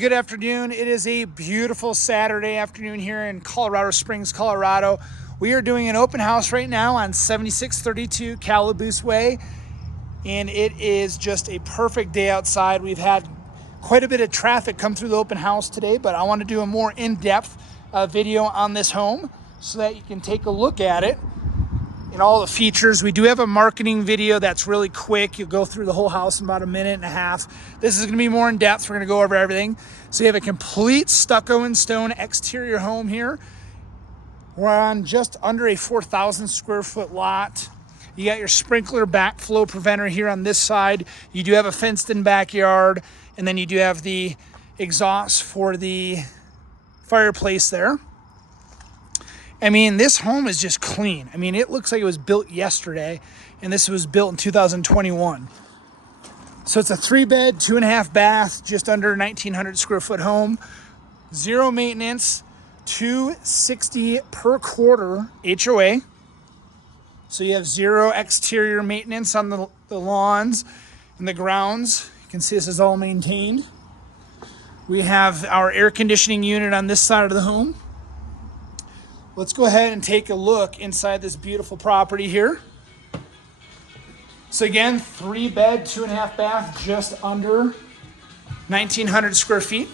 Good afternoon. It is a beautiful Saturday afternoon here in Colorado Springs, Colorado. We are doing an open house right now on 7632 Calaboose Way, and it is just a perfect day outside. We've had quite a bit of traffic come through the open house today, but I want to do a more in-depth video on this home so that you can take a look at it and all the features. We do have a marketing video that's really quick. You'll go through the whole house in about a minute and a half. This is going to be more in depth. We're going to go over everything. So you have a complete stucco and stone exterior home here. We're on just under a 4,000 square foot lot. You got your sprinkler backflow preventer here on this side. You do have a fenced in backyard, and then you do have the exhaust for the fireplace there. I mean, this home is just clean. I mean, it looks like it was built yesterday, and this was built in 2021. So it's a 3-bed, 2.5 bath, just under 1,900 square foot home. Zero maintenance, $260 per quarter HOA. So you have zero exterior maintenance on the lawns and the grounds. You can see this is all maintained. We have our air conditioning unit on this side of the home. Let's go ahead and take a look inside this beautiful property here. So again, 3-bed, 2.5 bath, just under 1,900 square feet.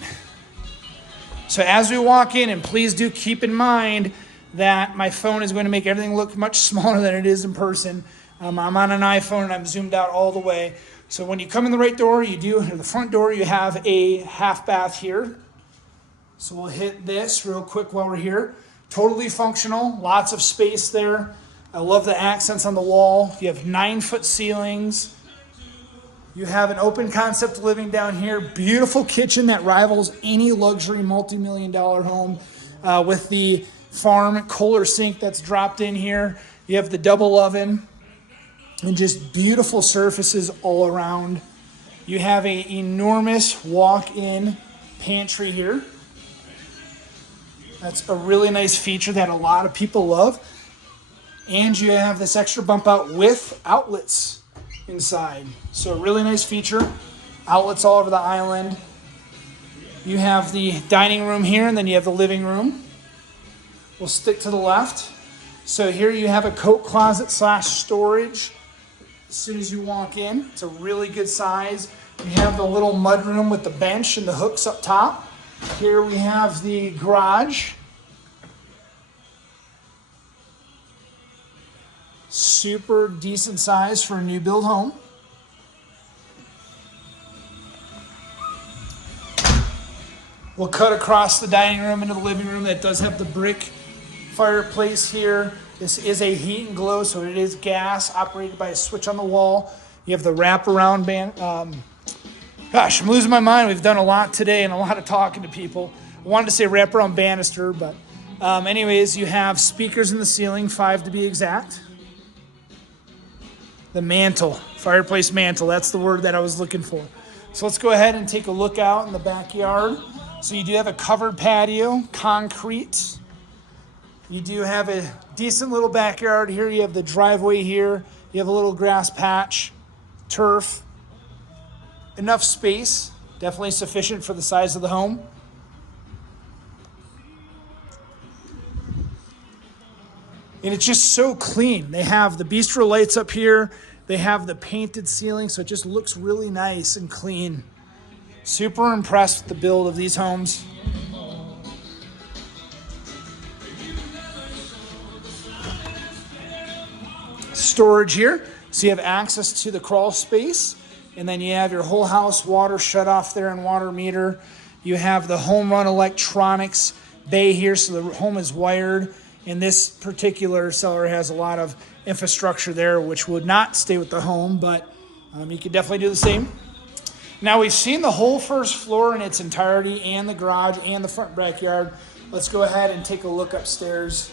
So as we walk in, and please do keep in mind that my phone is going to make everything look much smaller than it is in person. I'm on an iPhone and I'm zoomed out all the way. So when you come in the right door, the front door, you have a half bath here. So we'll hit this real quick while we're here. Totally functional, lots of space there. I love the accents on the wall. You have 9-foot ceilings. You have an open concept living down here. Beautiful kitchen that rivals any luxury multi-million-dollar home with the farm Kohler sink that's dropped in here. You have the double oven and just beautiful surfaces all around. You have an enormous walk-in pantry here. That's a really nice feature that a lot of people love. And you have this extra bump out with outlets inside. So a really nice feature. Outlets all over the island. You have the dining room here, and then you have the living room. We'll stick to the left. So here you have a coat closet / storage. As soon as you walk in, it's a really good size. You have the little mudroom with the bench and the hooks up top. Here we have the garage. Super decent size for a new build home. We'll cut across the dining room into the living room that does have the brick fireplace here. This is a heat and glow, so it is gas operated by a switch on the wall. You have the wraparound band. Gosh, I'm losing my mind. We've done a lot today and a lot of talking to people. I wanted to say wraparound banister, but anyways, you have speakers in the ceiling, 5 to be exact. The mantle, fireplace mantle, that's the word that I was looking for. So let's go ahead and take a look out in the backyard. So you do have a covered patio, concrete. You do have a decent little backyard here. You have the driveway here. You have a little grass patch, turf. Enough space, definitely sufficient for the size of the home. And it's just so clean. They have the bistro lights up here. They have the painted ceiling, so it just looks really nice and clean. Super impressed with the build of these homes. Storage here, so you have access to the crawl space. And then you have your whole house water shut off there and water meter. You have the home run electronics bay here, so the home is wired. And this particular seller has a lot of infrastructure there, which would not stay with the home, but you could definitely do the same. Now we've seen the whole first floor in its entirety and the garage and the front backyard. Let's go ahead and take a look upstairs.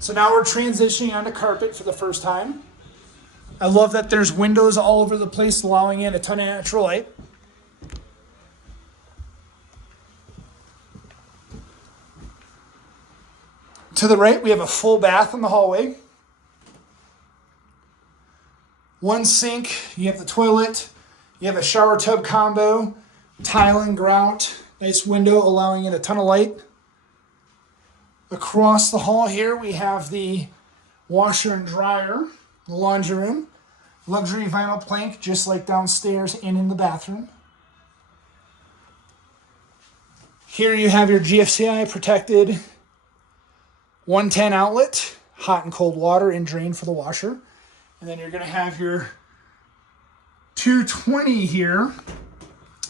So now we're transitioning onto carpet for the first time. I love that there's windows all over the place, allowing in a ton of natural light. To the right, we have a full bath in the hallway. One sink, you have the toilet, you have a shower tub combo, tile and grout. Nice window allowing in a ton of light. Across the hall here we have the washer and dryer, the laundry room. Luxury vinyl plank just like downstairs and in the bathroom. Here you have your GFCI protected 110 outlet, hot and cold water and drain for the washer. And then you're going to have your 220 here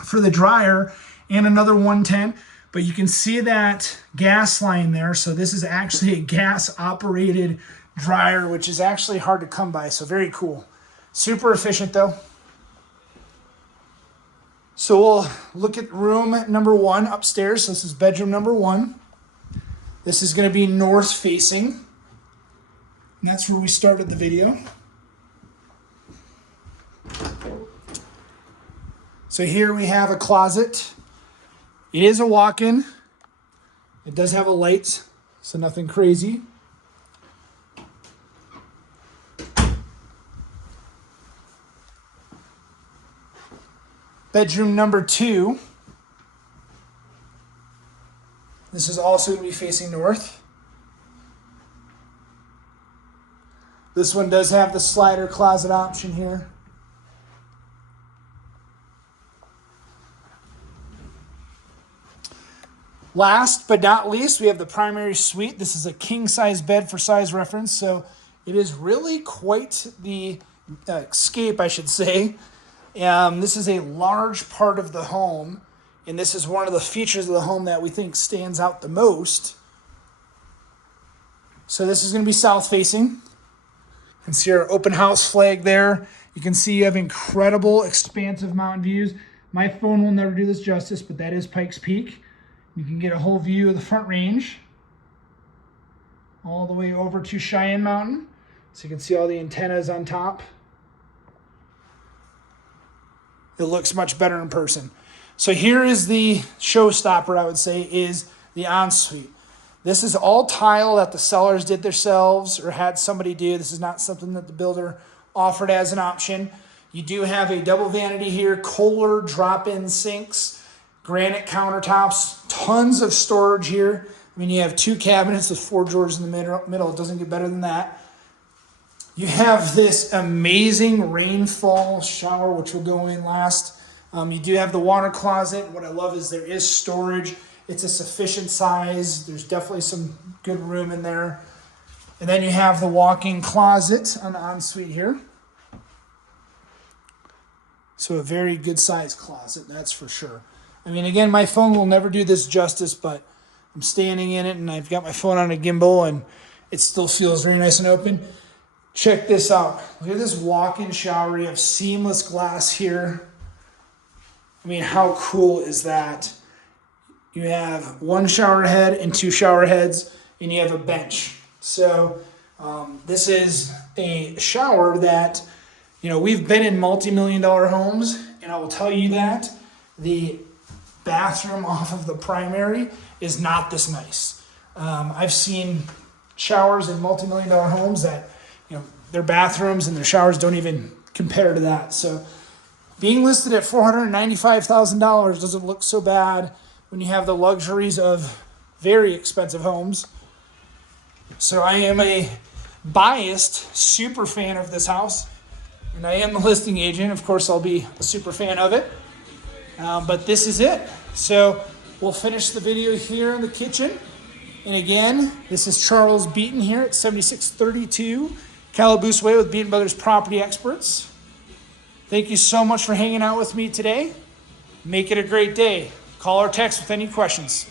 for the dryer and another 110. But you can see that gas line there. So this is actually a gas operated dryer, which is actually hard to come by. So very cool. Super efficient though. So we'll look at room number 1 upstairs. So this is bedroom number 1. This is going to be north facing. And that's where we started the video. So here we have a closet. It is a walk-in. It does have a light, so nothing crazy. Bedroom number 2. This is also going to be facing north. This one does have the slider closet option here. Last but not least, we have the primary suite. This is a king-size bed for size reference, so it is really quite the escape, I should say. This is a large part of the home, and this is one of the features of the home that we think stands out the most. So this is going to be south-facing. You can see our open house flag there. You can see you have incredible, expansive mountain views. My phone will never do this justice, but that is Pikes Peak. You can get a whole view of the Front Range all the way over to Cheyenne Mountain. So you can see all the antennas on top. It looks much better in person. So here is the showstopper, I would say, is the ensuite. This is all tile that the sellers did themselves or had somebody do. This is not something that the builder offered as an option. You do have a double vanity here, Kohler drop-in sinks, granite countertops, tons of storage here. I mean, you have 2 cabinets with 4 drawers in the middle. It doesn't get better than that. You have this amazing rainfall shower, which will go in last. You do have the water closet. What I love is there is storage. It's a sufficient size. There's definitely some good room in there. And then you have the walk-in closet on the ensuite here. So a very good size closet, that's for sure. I mean, again, my phone will never do this justice, but I'm standing in it and I've got my phone on a gimbal and it still feels very nice and open. Check this out. Look at this walk-in shower. You have seamless glass here. I mean, how cool is that? You have 1 shower head and 2 shower heads, and you have a bench. So this is a shower that, you know, we've been in multi-million-dollar homes, and I will tell you that the bathroom off of the primary is not this nice. I've seen showers in multi-million-dollar homes that, you know, their bathrooms and their showers don't even compare to that. So being listed at $495,000 doesn't look so bad when you have the luxuries of very expensive homes. So I am a biased super fan of this house, and I am the listing agent. Of course, I'll be a super fan of it. But this is it. So we'll finish the video here in the kitchen. And again, this is Charles Beaton here at 7632 Calaboose Way with Beaton Brothers Property Experts. Thank you so much for hanging out with me today. Make it a great day. Call or text with any questions.